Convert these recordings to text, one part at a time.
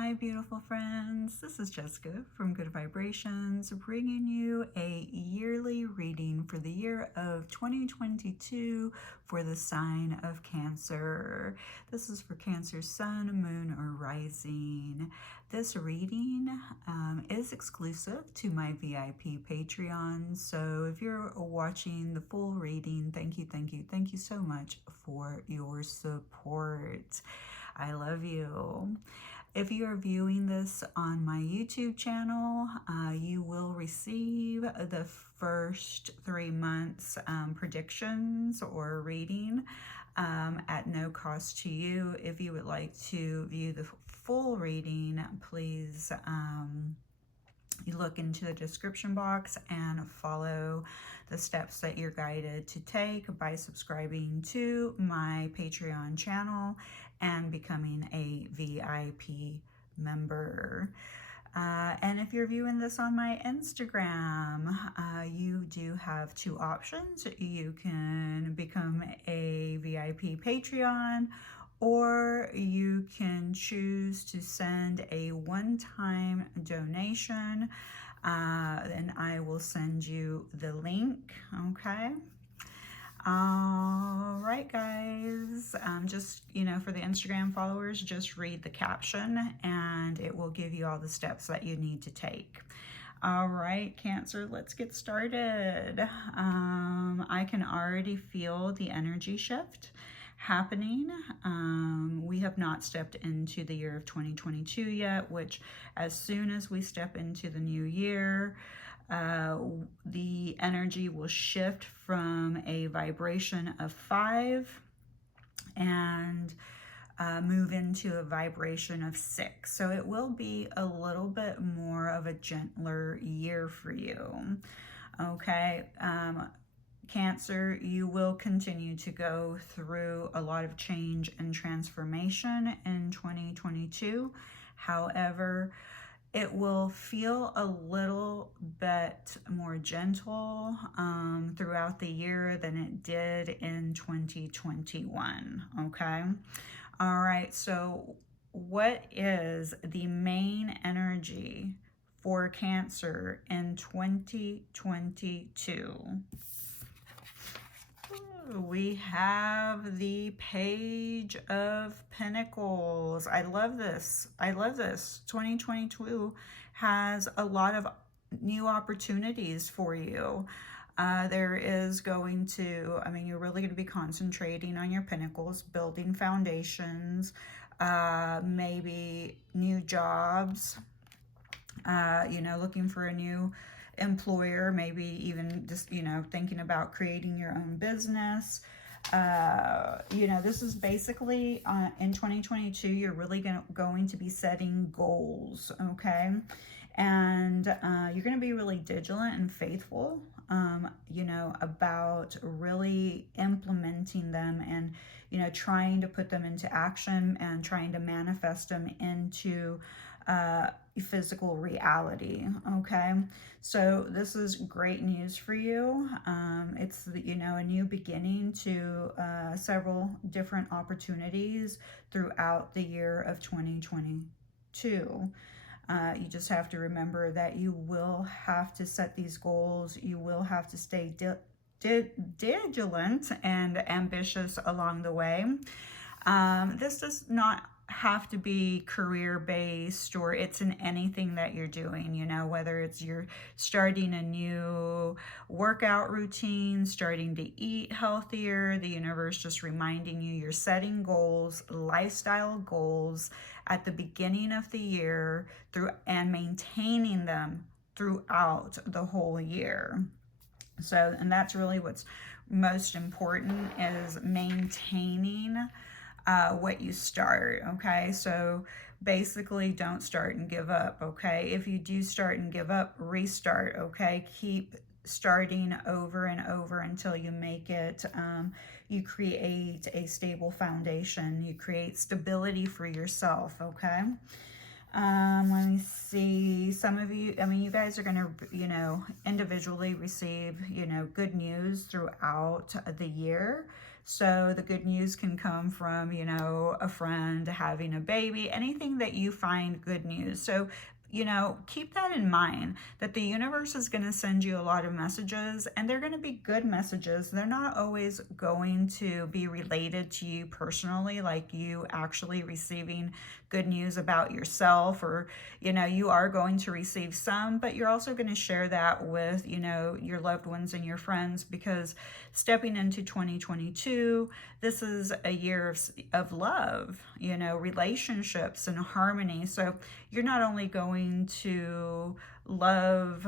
Hi, beautiful friends. This is Jessica from Good Vibrations, bringing you a yearly reading for the year of 2022 for the sign of Cancer. This is for Cancer sun, moon, or rising. This reading is exclusive to my VIP Patreon. So if you're watching the full reading, thank you so much for your support. I love you. If you are viewing this on my YouTube channel, you will receive the first 3 months predictions or reading at no cost to you. If you would like to view the full reading, please you look into the description box and follow the steps that you're guided to take by subscribing to my Patreon channel and becoming a VIP member. And if you're viewing this on my Instagram, you do have 2 options. You can become a VIP Patreon, or you can choose to send a one-time donation, and I will send you the link, okay? All right, guys, just, for the Instagram followers, just read the caption and it will give you all the steps that you need to take. All right, Cancer, let's get started. I can already feel the energy shift happening. We have not stepped into the year of 2022 yet, which as soon as we step into the new year, the energy will shift from a vibration of 5 and move into a vibration of 6. So it will be a little bit more of a gentler year for you. Okay. Cancer, you will continue to go through a lot of change and transformation in 2022. However, it will feel a little bit more gentle throughout the year than it did in 2021, okay? All right, so what is the main energy for Cancer in 2022? We have the Page of Pentacles. I love this. 2022 has a lot of new opportunities for you. There is going to, you're really going to be concentrating on your pentacles, building foundations, maybe new jobs, looking for a new employer, maybe even just, thinking about creating your own business. This is basically in 2022, you're really going to be setting goals, okay? And you're going to be really vigilant and faithful, about really implementing them and, trying to put them into action and trying to manifest them into physical reality, okay? So this is great news for you. It's, a new beginning to several different opportunities throughout the year of 2022. You just have to remember that you will have to set these goals. You will have to stay vigilant and ambitious along the way. This does not have to be career-based, or it's in anything that you're doing, whether it's you're starting a new workout routine, starting to eat healthier, the universe just reminding you you're setting goals, lifestyle goals at the beginning of the year and maintaining them throughout the whole year. So, and that's really what's most important, is maintaining what you start, okay? So basically, don't start and give up, okay? If you do start and give up, restart, okay? Keep starting over and over until you make it. You create a stable foundation. You create stability for yourself, okay? Let me see. Some of you, you guys are going to, individually receive, good news throughout the year. So the good news can come from, you know, a friend having a baby, anything that you find good news. So, you know, keep that in mind, that the universe is going to send you a lot of messages, and they're going to be good messages. They're not always going to be related to you personally, like you actually receiving good news about yourself, or, you know, you are going to receive some, but you're also going to share that with, you know, your loved ones and your friends, because stepping into 2022, this is a year of love, you know, relationships and harmony. So you're not only going to love,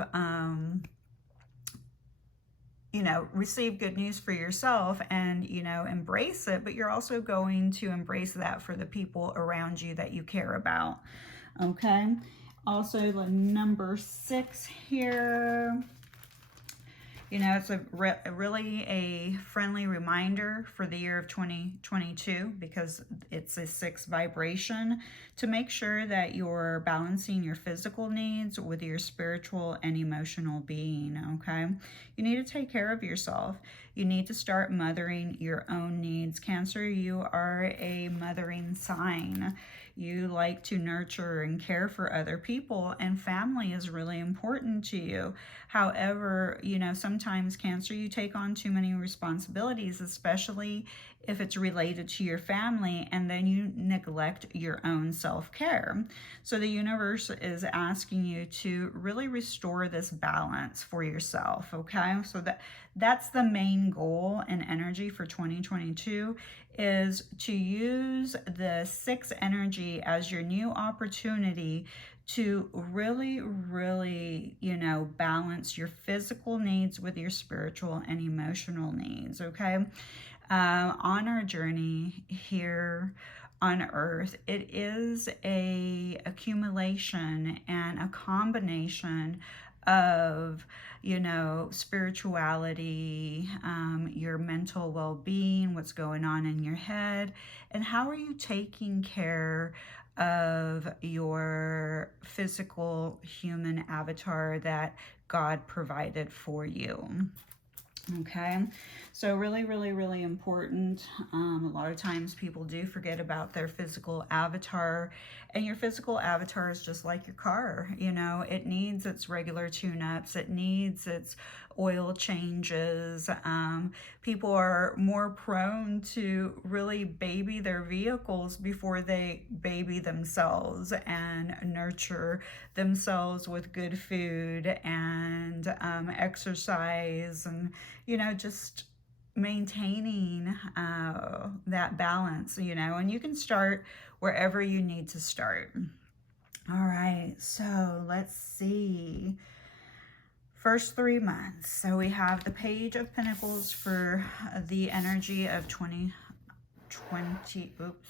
you know, receive good news for yourself and, you know, embrace it, but you're also going to embrace that for the people around you that you care about. Okay. Also, the number 6 here. You know, it's really a friendly reminder for the year of 2022, because it's a 6 vibration, to make sure that you're balancing your physical needs with your spiritual and emotional being, okay? You need to take care of yourself. You need to start mothering your own needs. Cancer, you are a mothering sign. You like to nurture and care for other people, and family is really important to you. However, you know, sometimes Cancer, you take on too many responsibilities, especially if it's related to your family, and then you neglect your own self-care. So the universe is asking you to really restore this balance for yourself, okay? So that's the main goal and energy for 2022, is to use the 6 energy as your new opportunity to really, you know, balance your physical needs with your spiritual and emotional needs, okay? On our journey here on earth, it is a accumulation and a combination of, you know, spirituality, your mental well-being, what's going on in your head, and how are you taking care of your physical human avatar that God provided for you. Okay, so really important. A lot of times people do forget about their physical avatar, and your physical avatar is just like your car. You know, it needs its regular tune-ups, it needs its oil changes. People are more prone to really baby their vehicles before they baby themselves and nurture themselves with good food and exercise, and, you know, just maintaining that balance, you know, and you can start wherever you need to start. All right, so let's see. First 3 months. So we have the Page of Pentacles for the energy of 2020. Oops.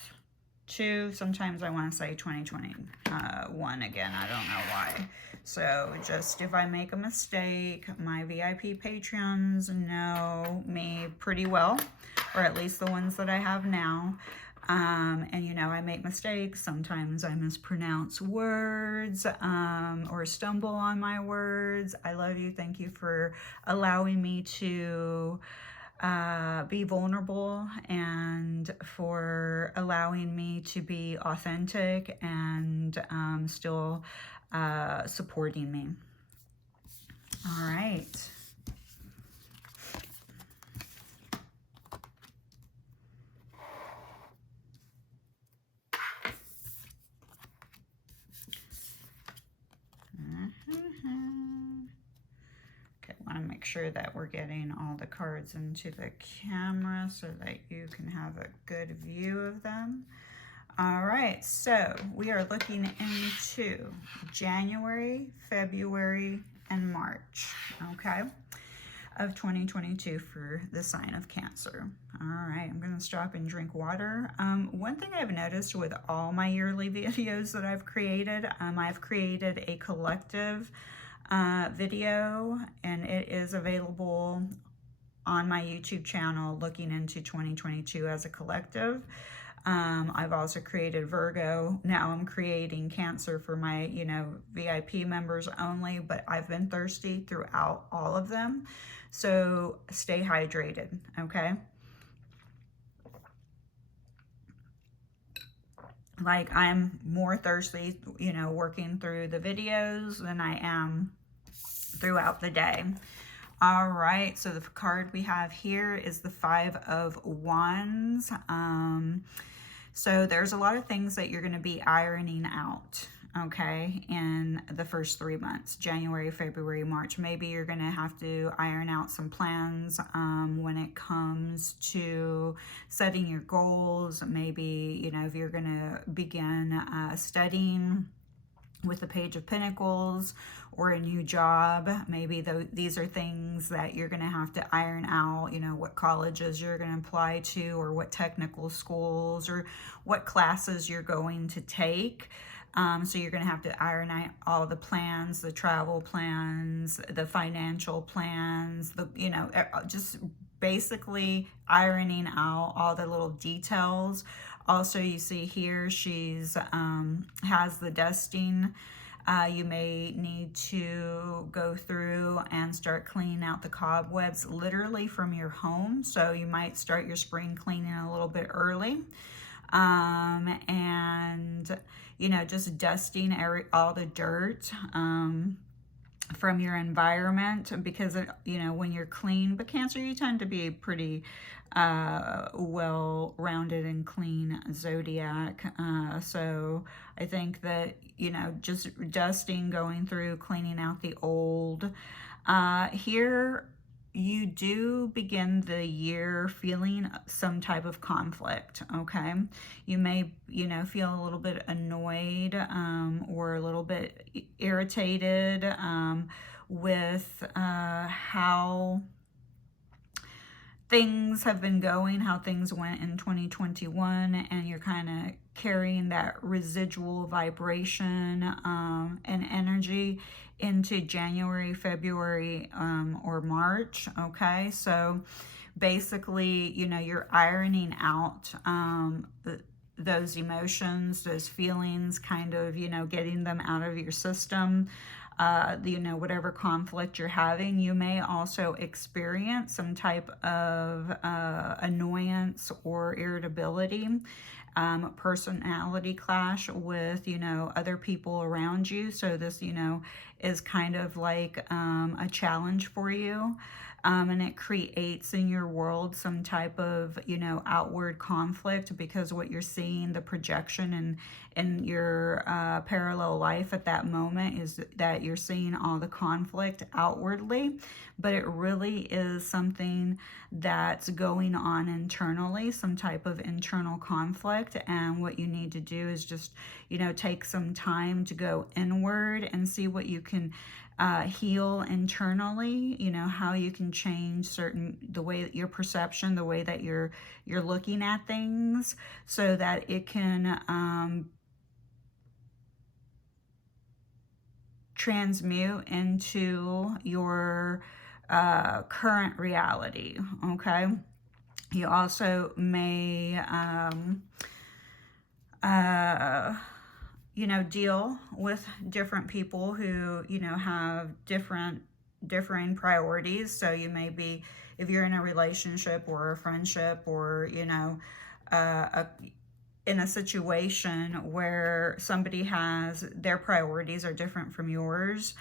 2. Sometimes I want to say 2021 again. I don't know why. So just if I make a mistake, my VIP Patreons know me pretty well, or at least the ones that I have now. And you know, I make mistakes. Sometimes I mispronounce words or stumble on my words. I love you. Thank you for allowing me to be vulnerable, and for allowing me to be authentic and still supporting me. All right. Okay, I want to make sure that we're getting all the cards into the camera so that you can have a good view of them. All right, so we are looking into January, February, and March, okay, of 2022 for the sign of Cancer. All right, I'm going to stop and drink water. One thing I've noticed with all my yearly videos that I've created a collective video, and it is available on my YouTube channel, looking into 2022 as a collective. I've also created Virgo. Now I'm creating Cancer for my, you know, VIP members only, but I've been thirsty throughout all of them. So stay hydrated, okay? Like, I'm more thirsty, you know, working through the videos than I am throughout the day. All right, so the card we have here is the Five of Wands. So there's a lot of things that you're going to be ironing out, okay, in the first 3 months, January, February, March. Maybe you're going to have to iron out some plans when it comes to setting your goals. Maybe, you know, if you're going to begin studying with the Page of Pentacles or a new job, maybe these are things that you're going to have to iron out, you know, what colleges you're going to apply to, or what technical schools, or what classes you're going to take. So you're going to have to iron out all the plans, the travel plans, the financial plans, the, you know, just basically ironing out all the little details. Also, you see here, she's has the dusting. You may need to go through and start cleaning out the cobwebs literally from your home. So you might start your spring cleaning a little bit early. And, you know, just dusting all the dirt from your environment, because, you know, when you're clean, but Cancer, you tend to be pretty well-rounded and clean zodiac. So I think that, you know, just dusting, going through, cleaning out the old. Here, you do begin the year feeling some type of conflict, okay? You may, you know, feel a little bit annoyed or a little bit irritated with how things have been going, how things went in 2021, and you're kind of carrying that residual vibration and energy into January, February, or March, okay? So basically, you know, you're ironing out those emotions, those feelings, kind of, you know, getting them out of your system. You know, whatever conflict you're having. You may also experience some type of annoyance or irritability, personality clash with, you know, other people around you. So this, you know, is kind of like a challenge for you. And it creates in your world some type of, you know, outward conflict, because what you're seeing, the projection in your parallel life at that moment, is that you're seeing all the conflict outwardly, but it really is something that's going on internally, some type of internal conflict. And what you need to do is just, you know, take some time to go inward and see what you can heal internally, you know, how you can change the way that your perception, the way that you're looking at things, so that it can transmute into your current reality, okay? You also may you know, deal with different people who, you know, have differing priorities. So you may be, if you're in a relationship or a friendship, or, you know, in a situation where somebody has, their priorities are different from yours,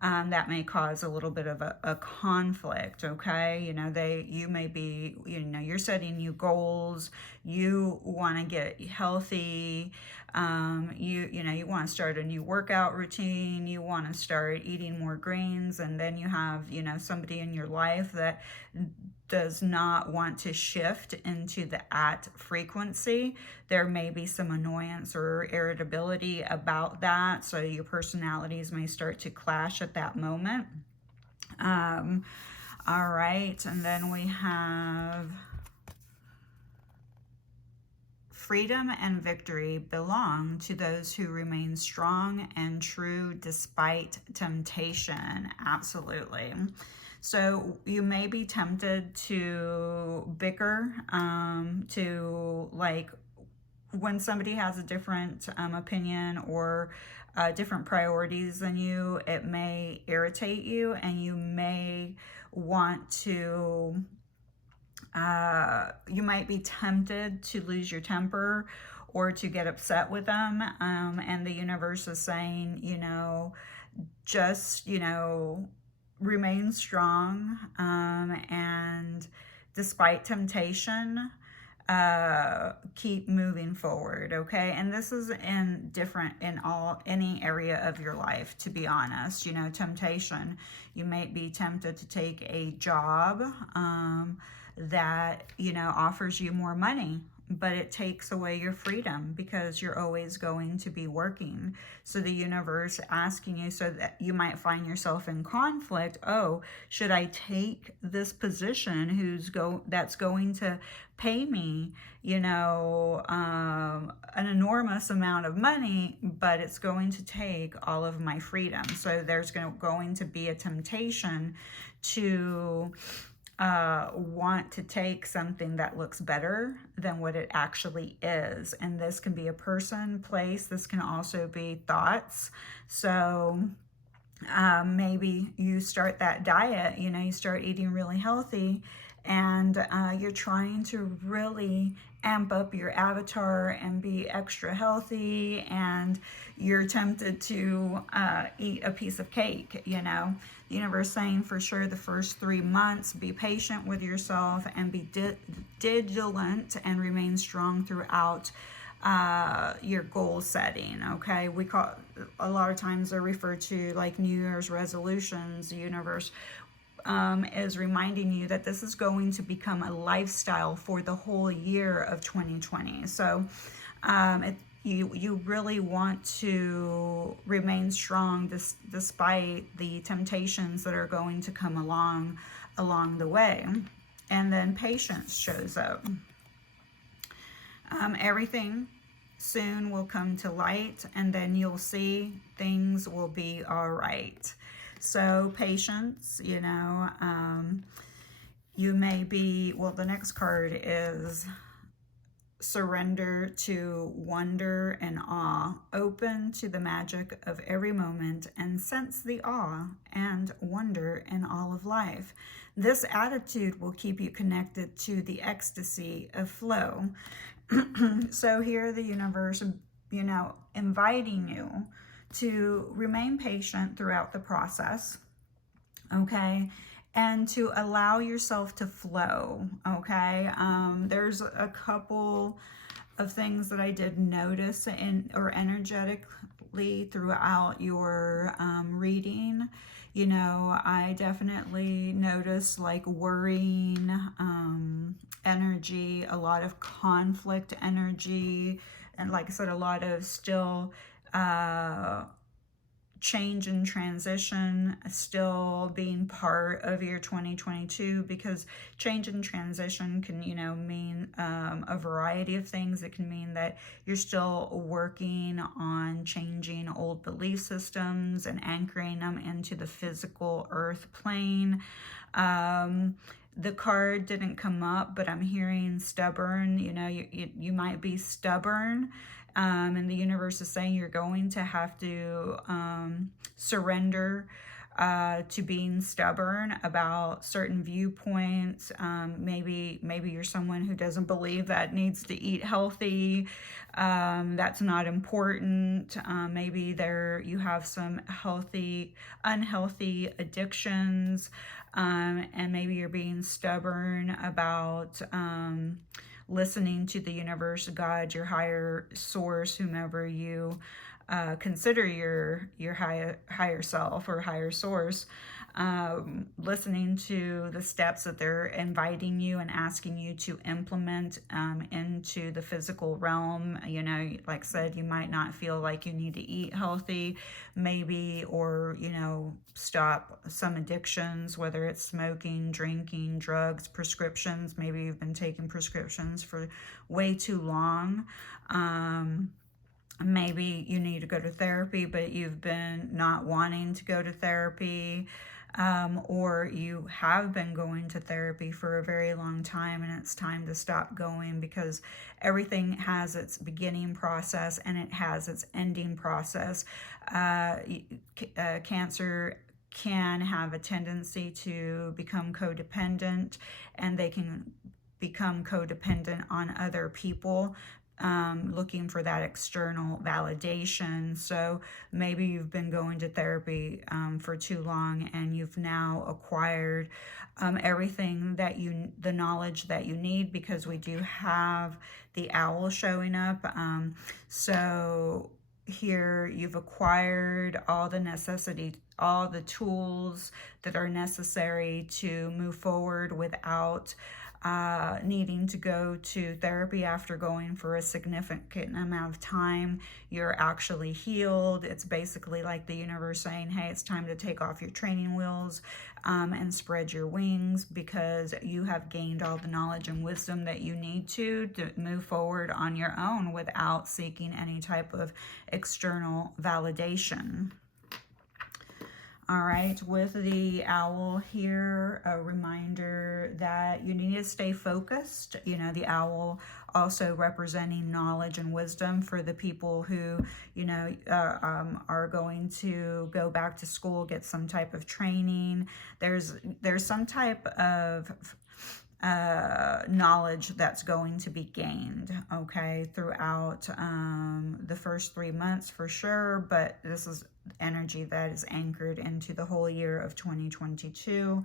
that may cause a little bit of a conflict, okay? You know, you may be, you know, you're setting new goals, you want to get healthy, you know, you want to start a new workout routine, you want to start eating more greens, and then you have, you know, somebody in your life that does not want to shift into the at frequency. There may be some annoyance or irritability about that, so your personalities may start to clash at that moment. All right, and then we have freedom and victory belong to those who remain strong and true despite temptation. Absolutely. So you may be tempted to bicker, to, like, when somebody has a different opinion or different priorities than you, it may irritate you, and you may want to, you might be tempted to lose your temper, or to get upset with them. And the universe is saying, just, remain strong, and despite temptation, keep moving forward. Okay. And this is in any area of your life, to be honest. Temptation, you may be tempted to take a job that offers you more money, but it takes away your freedom because you're always going to be working. So the universe asking you, so that you might find yourself in conflict. Oh, should I take this position that's going to pay me, an enormous amount of money, but it's going to take all of my freedom. So there's going to be a temptation to want to take something that looks better than what it actually is. And this can be a person, place. This can also be thoughts. So maybe you start that diet, you start eating really healthy, and you're trying to really amp up your avatar and be extra healthy, and you're tempted to eat a piece of cake. The universe saying, for sure, the first 3 months, be patient with yourself and be vigilant and remain strong throughout your goal setting. Okay, we call, a lot of times they're referred to like New Year's resolutions. The universe is reminding you that this is going to become a lifestyle for the whole year of 2020. So you really want to remain strong despite the temptations that are going to come along the way. And then patience shows up. Everything soon will come to light, and then you'll see things will be all right. So patience, you may be, well, the next card is surrender to wonder and awe, open to the magic of every moment, and sense the awe and wonder in all of life. This attitude will keep you connected to the ecstasy of flow. So here the universe, inviting you to remain patient throughout the process, okay, and to allow yourself to flow, okay. There's a couple of things that I did notice energetically throughout your reading. I definitely noticed like worrying energy, a lot of conflict energy, and like I said, a lot of still change and transition still being part of your 2022, because change and transition can mean a variety of things. It can mean that you're still working on changing old belief systems and anchoring them into the physical earth plane. The card didn't come up, but I'm hearing stubborn. You might be stubborn. And the universe is saying you're going to have to surrender to being stubborn about certain viewpoints. Maybe you're someone who doesn't believe that needs to eat healthy. That's not important. Maybe you have some unhealthy addictions, and maybe you're being stubborn about listening to the universe, God, your higher source, whomever you consider your higher self or higher source, listening to the steps that they're inviting you and asking you to implement into the physical realm. Like I said, you might not feel like you need to eat healthy, maybe, or stop some addictions, whether it's smoking, drinking, drugs, prescriptions. Maybe you've been taking prescriptions for way too long. Maybe you need to go to therapy, but you've been not wanting to go to therapy, or you have been going to therapy for a very long time and it's time to stop going, because everything has its beginning process and it has its ending process. Cancer can have a tendency to become codependent, and they can become codependent on other people looking for that external validation. So maybe you've been going to therapy for too long, and you've now acquired everything that the knowledge that you need, because we do have the owl showing up. So here you've acquired all the necessity, all the tools that are necessary to move forward without needing to go to therapy after going for a significant amount of time. You're actually healed. It's basically like the universe saying, hey, it's time to take off your training wheels and spread your wings, because you have gained all the knowledge and wisdom that you need to move forward on your own without seeking any type of external validation. All right, with the owl here, a reminder that you need to stay focused. You know, the owl also representing knowledge and wisdom for the people who, you know, are going to go back to school, get some type of training. There's some type of knowledge that's going to be gained, okay, throughout the first 3 months for sure, but this is energy that is anchored into the whole year of 2022.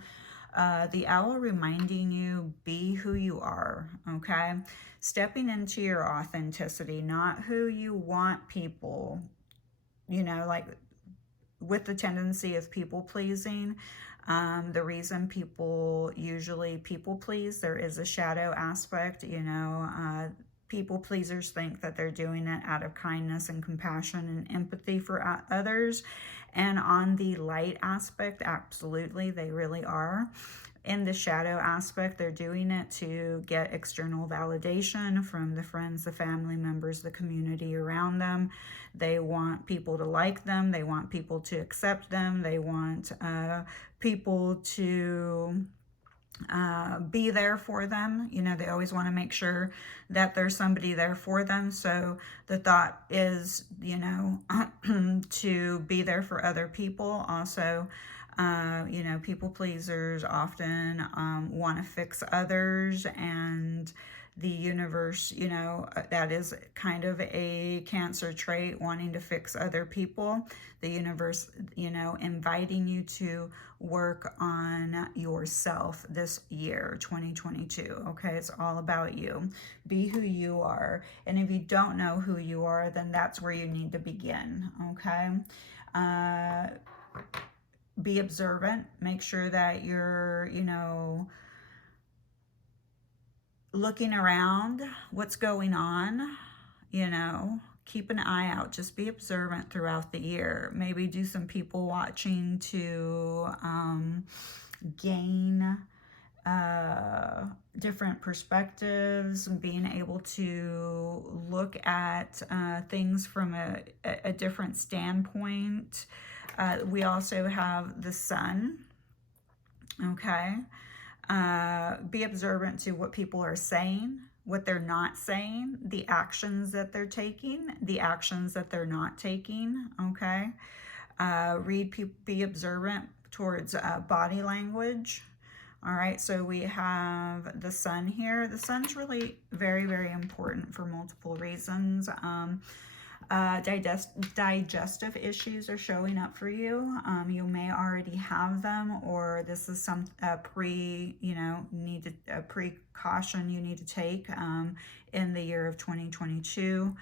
The owl reminding you, be who you are, okay? Stepping into your authenticity, not who you want people, you know, like with the tendency of people pleasing. The reason people usually people please, there is a shadow aspect, you know. People pleasers think that they're doing it out of kindness and compassion and empathy for others. And on the light aspect, absolutely, they really are. In the shadow aspect, they're doing it to get external validation from the friends, the family members, the community around them. They want people to like them. They want people to accept them. They want people to be there for them. You know, they always want to make sure that there's somebody there for them. So the thought is, you know, to be there for other people. Also, you know, people pleasers often want to fix others, and the universe, you know, that is kind of a Cancer trait, wanting to fix other people. The universe, you know, inviting you to work on yourself this year, 2022, okay? It's all about you. Be who you are. And if you don't know who you are, then that's where you need to begin, okay? Be observant. Make sure that you're, you know, looking around what's going on, you know. Keep an eye out. Just be observant throughout the year. Maybe do some people watching to gain different perspectives, and being able to look at things from a different standpoint. We also have the sun, okay? Be observant to what people are saying, what they're not saying, the actions that they're taking, the actions that they're not taking, okay? Be observant towards body language. All right, so we have the sun here. The sun's really very, very important for multiple reasons. Digestive issues are showing up for you. You may already have them, or this is some precaution you need to take in the year of 2022.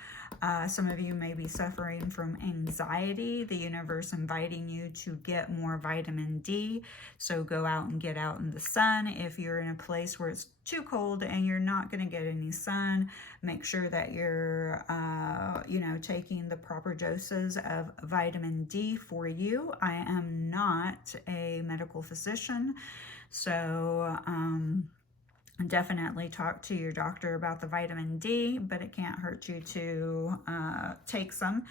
Some of you may be suffering from anxiety. The universe inviting you to get more vitamin D. So go out and get out in the sun. If you're in a place where it's too cold and you're not going to get any sun, make sure that you're, taking the proper doses of vitamin D for you. I am not a medical physician, so definitely talk to your doctor about the vitamin D, but it can't hurt you to take some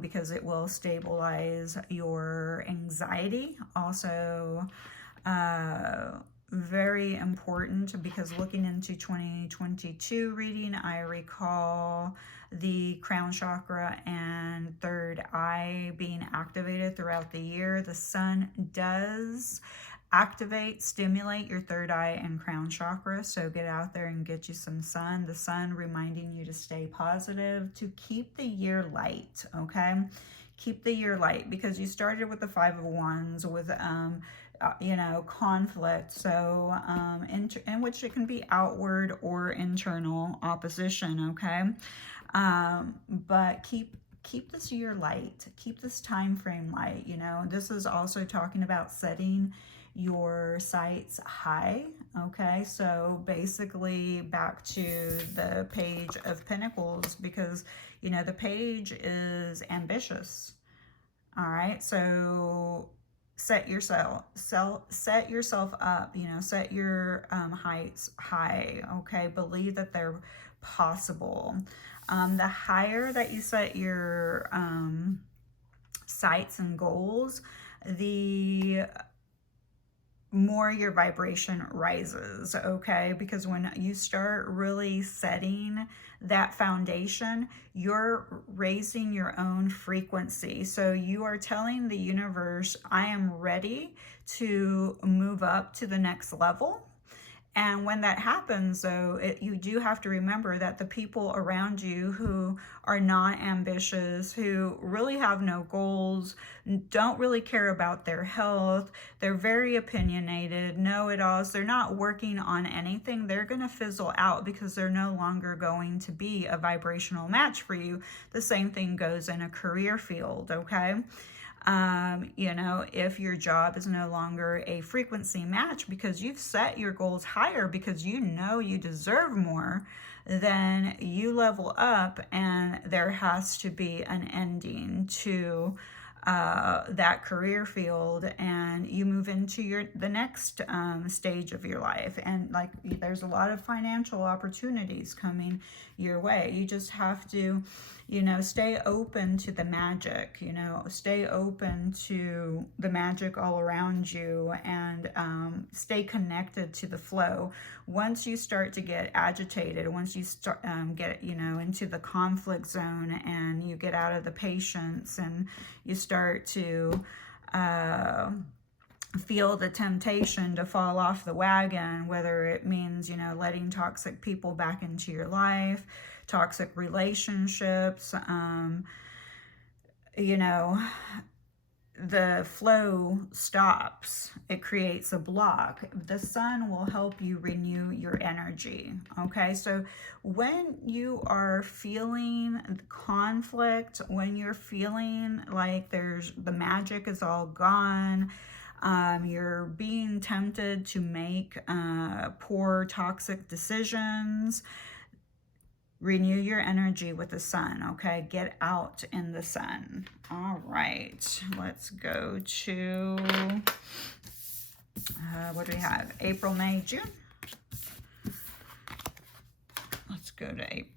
because it will stabilize your anxiety. Also, very important, because looking into 2022 reading, I recall the crown chakra and third eye being activated throughout the year. The sun does activate, stimulate your third eye and crown chakra. So get out there and get you some sun. The sun reminding you to stay positive, to keep the year light, okay? Keep the year light, because you started with the Five of Wands with, you know, conflict. So in which it can be outward or internal opposition, okay? But keep this year light, keep this time frame light. You know, this is also talking about setting your sights high, okay? So basically back to the Page of Pentacles, because, you know, the page is ambitious, all right? So set yourself up, you know, set your heights high, okay? Believe that they're possible. The higher that you set your sights and goals, the more your vibration rises, okay? Because when you start really setting that foundation, you're raising your own frequency. So you are telling the universe, I am ready to move up to the next level. And when that happens, though, you do have to remember that the people around you who are not ambitious, who really have no goals, don't really care about their health, they're very opinionated, know-it-alls, they're not working on anything, they're going to fizzle out because they're no longer going to be a vibrational match for you. The same thing goes in a career field, okay? You know, if your job is no longer a frequency match because you've set your goals higher because you know you deserve more, then you level up and there has to be an ending to that career field, and you move into the next stage of your life. And like, there's a lot of financial opportunities coming your way. You just have to, you know, stay open to the magic, you know, stay open to the magic all around you, and stay connected to the flow. Once you start to get agitated, once you start get, you know, into the conflict zone, and you get out of the patience, and you start to feel the temptation to fall off the wagon, whether it means, you know, letting toxic people back into your life, toxic relationships, you know, the flow stops. It creates a block. The sun will help you renew your energy, okay? So when you are feeling conflict, when you're feeling like the magic is all gone, you're being tempted to make poor, toxic decisions, renew your energy with the sun, okay? Get out in the sun. All right, let's go to, what do we have? April, May, June. Let's go to April.